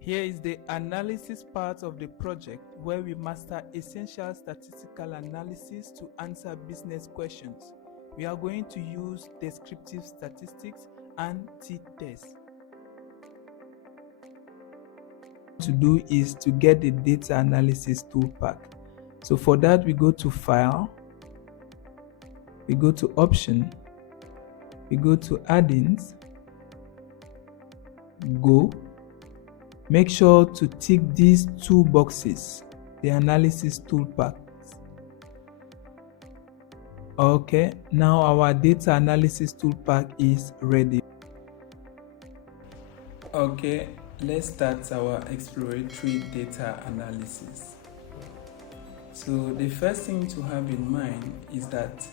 Here is the analysis part of the project where we master essential statistical analysis to answer business questions. We are going to use descriptive statistics and t-tests. To do is to get the data analysis tool pack. So for that, we go to File, we go to Option, we go to Add-ins, Go. Make sure to tick these two boxes, the analysis tool pack. Okay, now our data analysis tool pack is ready. Okay, let's start our exploratory data analysis. So the first thing to have in mind is that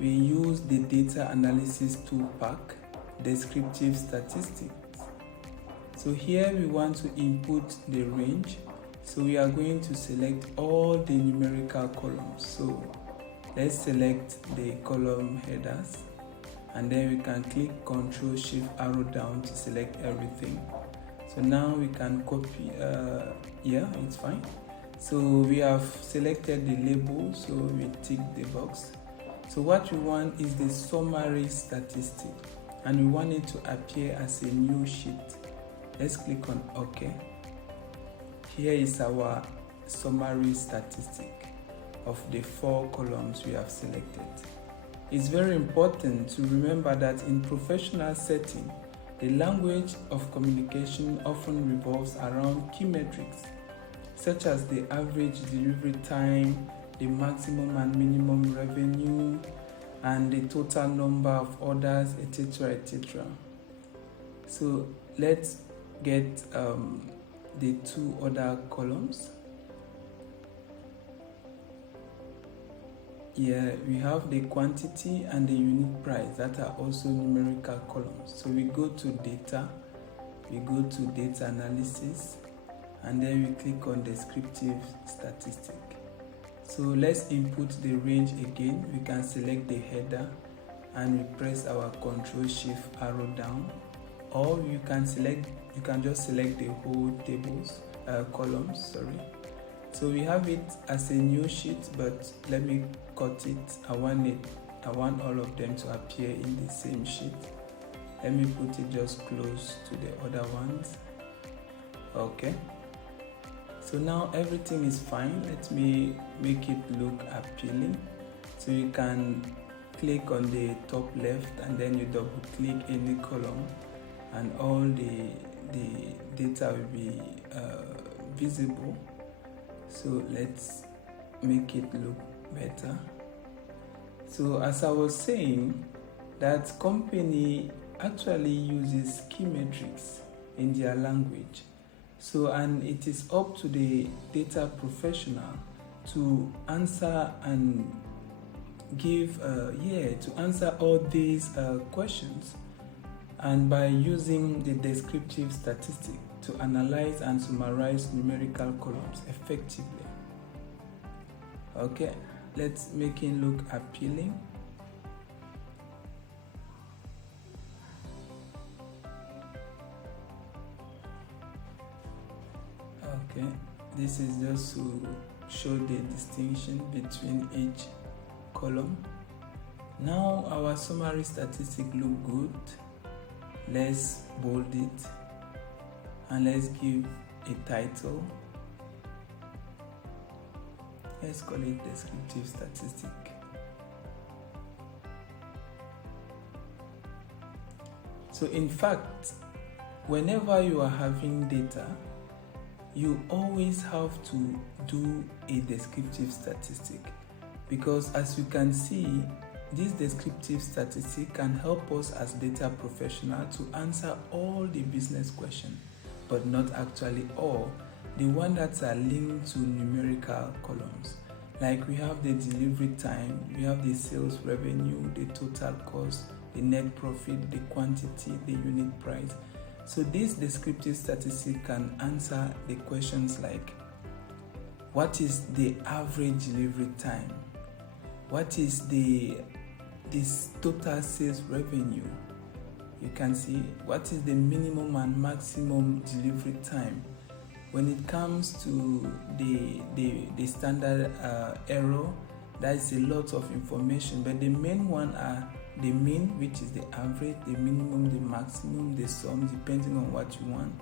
we use the data analysis tool pack, descriptive statistics. So here we want to input the range. So we are going to select all the numerical columns. So let's select the column headers, and then we can click Ctrl Shift arrow down to select everything. So now we can copy, yeah, it's fine. So we have selected the label, so we tick the box. So what we want is the summary statistic, and we want it to appear as a new sheet. Let's click on OK. Here is our summary statistic of the 4 columns we have selected. It's very important to remember that in professional setting, the language of communication often revolves around key metrics, such as the average delivery time, the maximum and minimum revenue, and the total number of orders, etc., etc. So let's get the 2 other columns. Here we have the quantity and the unit price that are also numerical columns. So we go to data, we go to data analysis, and then we click on descriptive statistic. So let's input the range again. We can select the header and we press our Ctrl Shift arrow down, or you can just select the whole columns, sorry. So we have it as a new sheet, but let me cut it. I want all of them to appear in the same sheet. Let me put it just close to the other ones. Okay. So now everything is fine. Let me make it look appealing. So you can click on the top left and then you double click any column, and all the data will be visible. So let's make it look better. So as I was saying, that company actually uses key metrics in their language. So, and it is up to the data professional to answer and give, to answer all these questions, and by using the descriptive statistic to analyze and summarize numerical columns effectively. Okay, let's make it look appealing. Okay, this is just to show the distinction between each column. Now our summary statistic look good. Let's bold it and let's give a title. Let's call it descriptive statistic. So in fact, whenever you are having data, you always have to do a descriptive statistic, because as you can see, this descriptive statistic can help us as data professionals to answer all the business questions, but not actually all, the ones that are linked to numerical columns. Like we have the delivery time, we have the sales revenue, the total cost, the net profit, the quantity, the unit price. So this descriptive statistic can answer the questions like, what is the average delivery time? What is this total sales revenue? You can see what is the minimum and maximum delivery time. When it comes to the standard error, that is a lot of information, but the main one are the mean, which is the average, the minimum, the maximum, the sum, depending on what you want.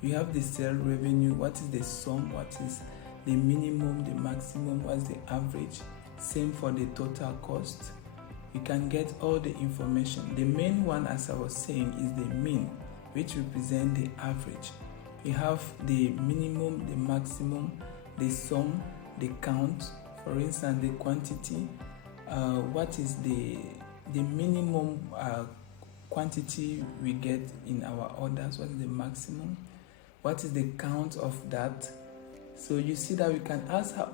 You have the sale revenue, what is the sum, what is the minimum, the maximum, what is the average. Same for the total cost. You can get all the information. The main one, as I was saying, is the mean, which represents the average. You have the minimum, the maximum, the sum, the count. For instance, the quantity. What is the minimum quantity we get in our orders? What is the maximum? What is the count of that? So you see that we can answer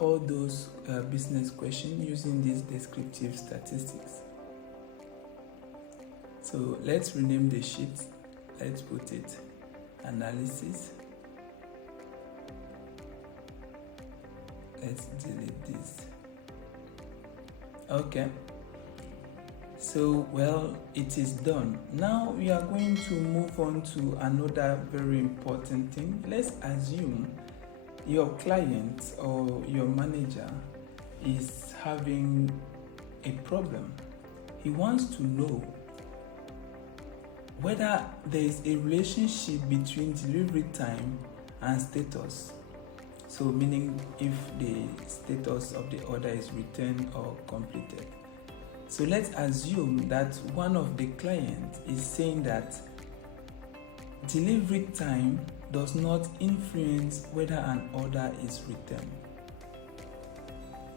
all those business questions using this descriptive statistics. So let's rename the sheet. Let's put it analysis. Let's delete this. Okay. So, well, it is done. Now we are going to move on to another very important thing. Let's assume your client or your manager is having a problem. He wants to know whether there is a relationship between delivery time and status. So meaning if the status of the order is returned or completed. So let's assume that one of the clients is saying that delivery time does not influence whether an order is returned.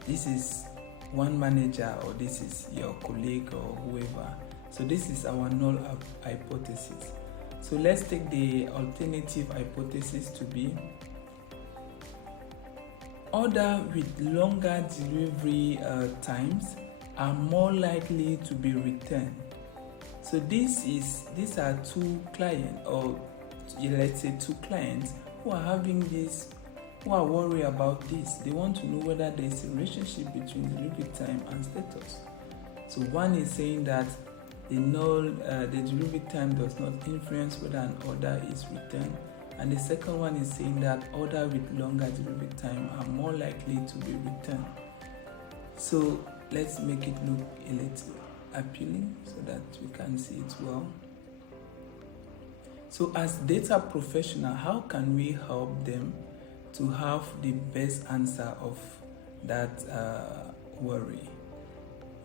This is one manager, or this is your colleague or whoever. So this is our null hypothesis. So let's take the alternative hypothesis to be order with longer delivery times are more likely to be returned. So these are two clients, or let's say two clients who are having this, who are worried about this. They want to know whether there is a relationship between delivery time and status. So one is saying that the delivery time does not influence whether an order is returned, and the second one is saying that order with longer delivery time are more likely to be returned. So let's make it look a little appealing so that we can see it well. So as data professional, how can we help them to have the best answer of that worry?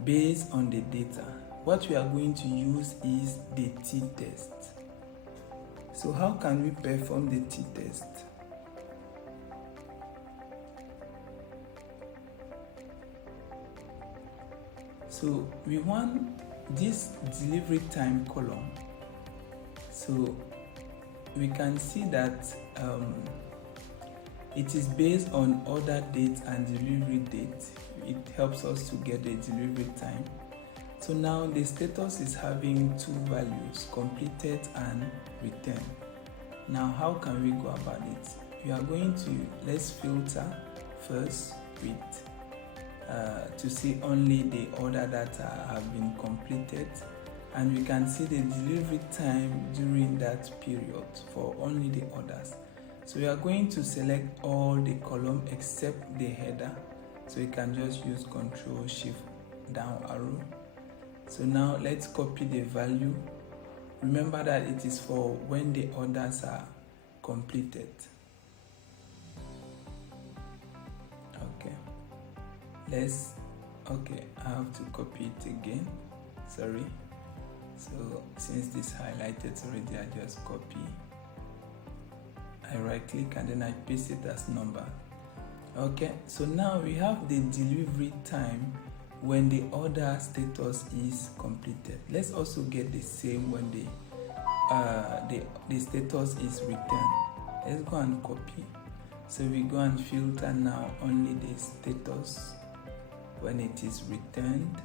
Based on the data, what we are going to use is the t-test. So how can we perform the t-test? So we want this delivery time column. So we can see that it is based on order date and delivery date. It helps us to get the delivery time. So now the status is having two values, completed and returned. Now how can we go about it? We are going to, let's filter first with to see only the order that have been completed, and we can see the delivery time during that period for only the orders. So we are going to select all the column except the header. So you can just use Ctrl Shift down arrow. So now let's copy the value. Remember that it is for when the orders are completed. Okay, I have to copy it again. Sorry. So since this highlighted already, I just copy. I right click and then I paste it as number. Okay, so now we have the delivery time when the order status is completed. Let's also get the same when the status is returned. Let's go and copy. So we go and filter now only the status when it is returned.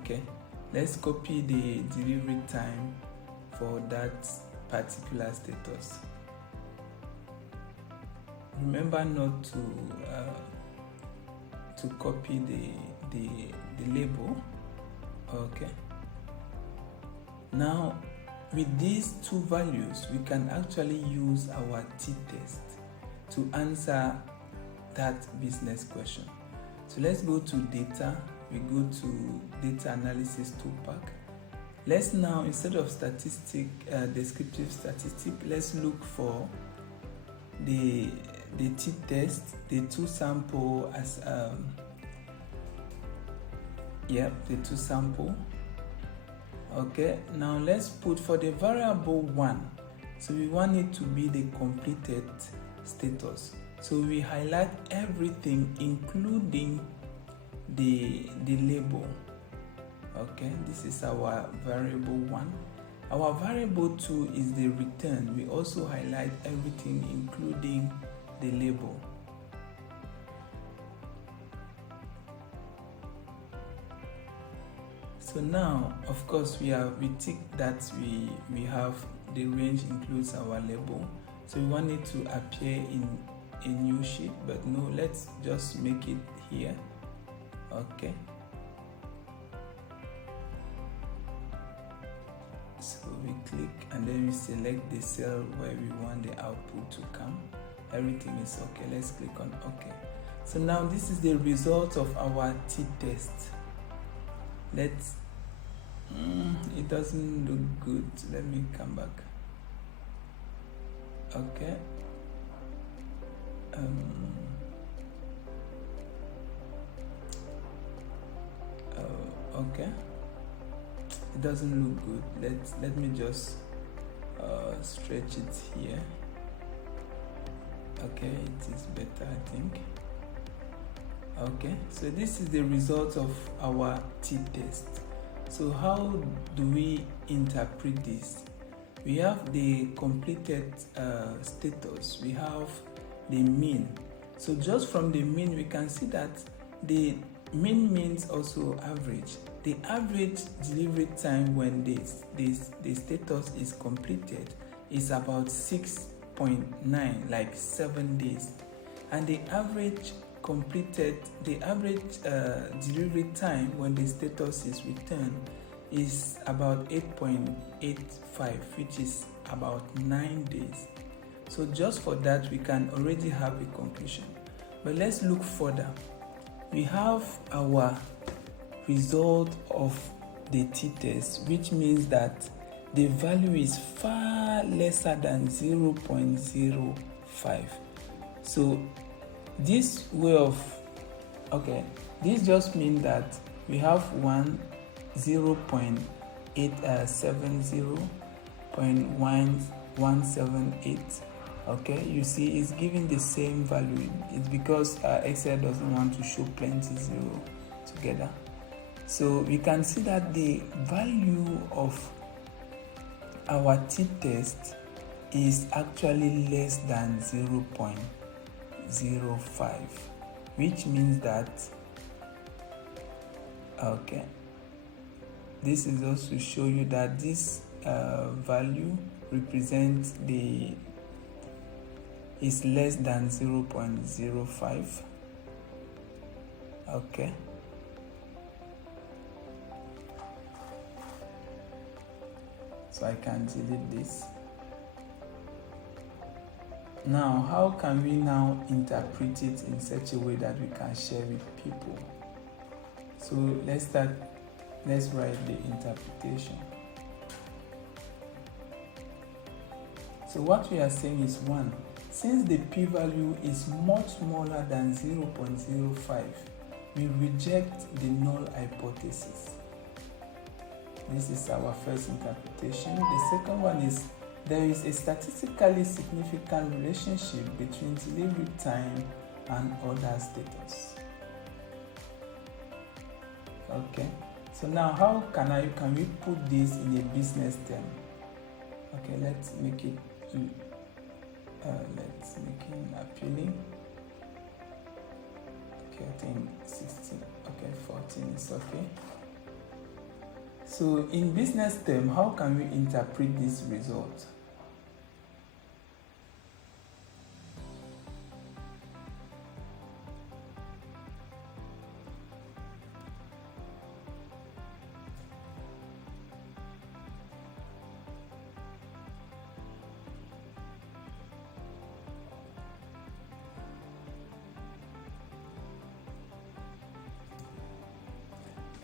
Okay, let's copy the delivery time for that particular status. Remember not to copy the label. Okay, Now, with these two values, we can actually use our t-test to answer that business question. So let's go to data. We go to data analysis toolpack. Let's now, instead of descriptive statistic, let's look for the t-test, the two sample as the two sample. Okay, now let's put for the variable 1, so we want it to be the completed status. So we highlight everything including the label. Okay, this is our variable 1. Our variable 2 is the return. We also highlight everything including the label. So now, of course, we tick that we have the range includes our label. So we want it to appear in a new sheet, but no, let's just make it here. Okay. So we click and then we select the cell where we want the output to come. Everything is okay. Let's click on OK. So now this is the result of our t-test. It doesn't look good. Let me come back. Okay. Okay. It doesn't look good. Let me just stretch it here. Okay, it is better, I think. Okay, so this is the result of our t-test. So how do we interpret this? We have the completed status, we have the mean. So just from the mean, we can see that the mean means also average. The average delivery time when the status is completed is about 6.9, like 7 days. And the average delivery time when the status is returned is about 8.85, which is about 9 days. So just for that, we can already have a conclusion. But let's look further. We have our result of the t-test, which means that the value is far lesser than 0.05. So this way of, this just means that we have 0.178. Okay, you see it's giving the same value. It's because Excel doesn't want to show plenty zero together. So we can see that the value of our t-test is actually less than 0.05, which means that, this is also to show you that this value represents is less than 0.05. Okay. So I can delete this. Now, how can we now interpret it in such a way that we can share with people? So let's write the interpretation. So what we are saying is 1. Since the p-value is much smaller than 0.05, we reject the null hypothesis. This is our first interpretation. The second one is there is a statistically significant relationship between delivery time and order status. Okay, so now how can we put this in a business term? Okay, let's make it appealing. Okay, I think 16. Okay, 14 is okay. So in business term, how can we interpret this result?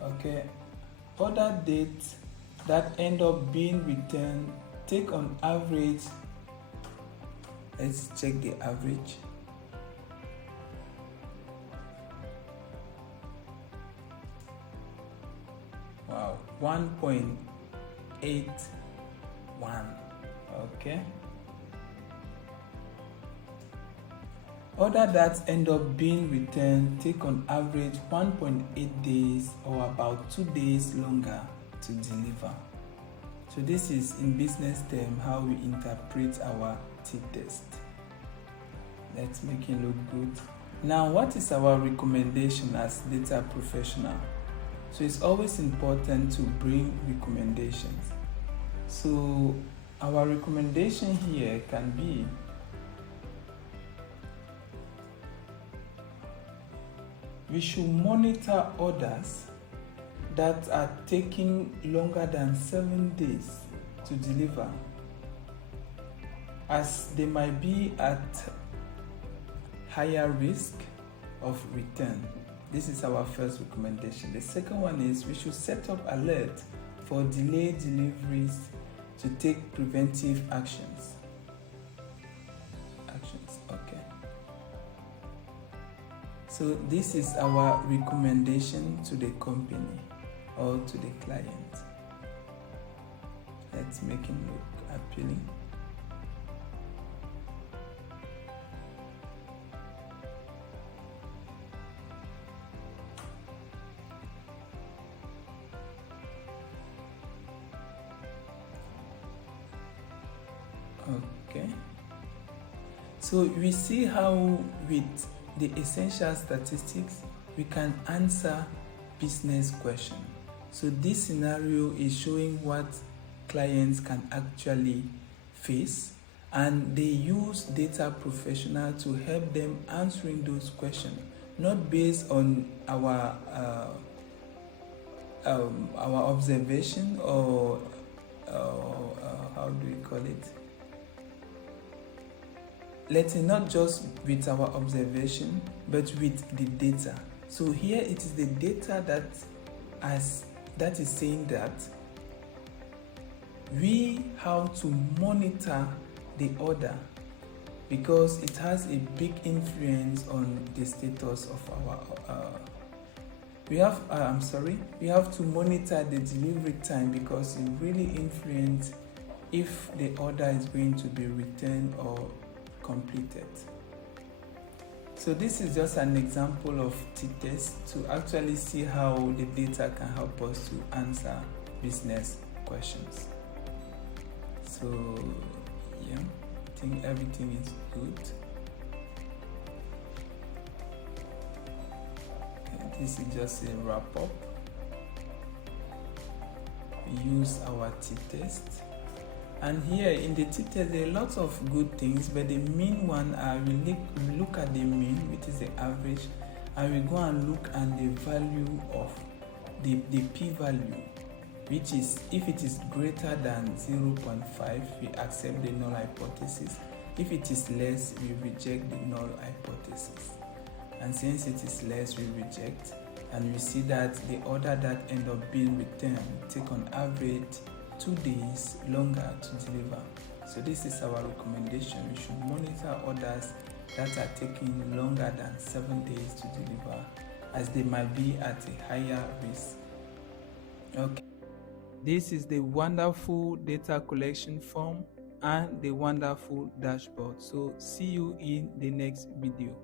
Okay, order dates that end up being returned take on average, let's check the average. Wow, 1.81. Okay, order that end up being returned take on average 1.8 days or about 2 days longer to deliver. So this is in business term how we interpret our t-test. Let's make it look good. Now, what is our recommendation as data professional? So it's always important to bring recommendations. So our recommendation here can be we should monitor orders that are taking longer than 7 days to deliver, as they might be at higher risk of return. This is our first recommendation. The second one is we should set up alert for delayed deliveries to take preventive actions. Okay. So this is our recommendation to the company or to the client. Let's make him look appealing. Okay. So we see how with the essential statistics we can answer business questions. So this scenario is showing what clients can actually face, and they use data professional to help them answering those questions, not based on our observation or how do we call it? Let's say not just with our observation, but with the data. So here it is the data that is saying that we have to monitor the order because it has a big influence on the status of our we have to monitor the delivery time because it really influences if the order is going to be returned or completed. So this is just an example of t-test to actually see how the data can help us to answer business questions. So yeah, I think everything is good. Okay, this is just a wrap up. We use our t-test. And here in the t-test, there are lots of good things, but the main one, we look at the mean, which is the average, and we go and look at the value of the p-value, which is, if it is greater than 0.5, we accept the null hypothesis. If it is less, we reject the null hypothesis. And since it is less, we reject, and we see that the order that end up being returned take on average 2 days longer to deliver. So this is our recommendation. We should monitor orders that are taking longer than 7 days to deliver, as they might be at a higher risk. Okay. This is the wonderful data collection form and the wonderful dashboard. So see you in the next video.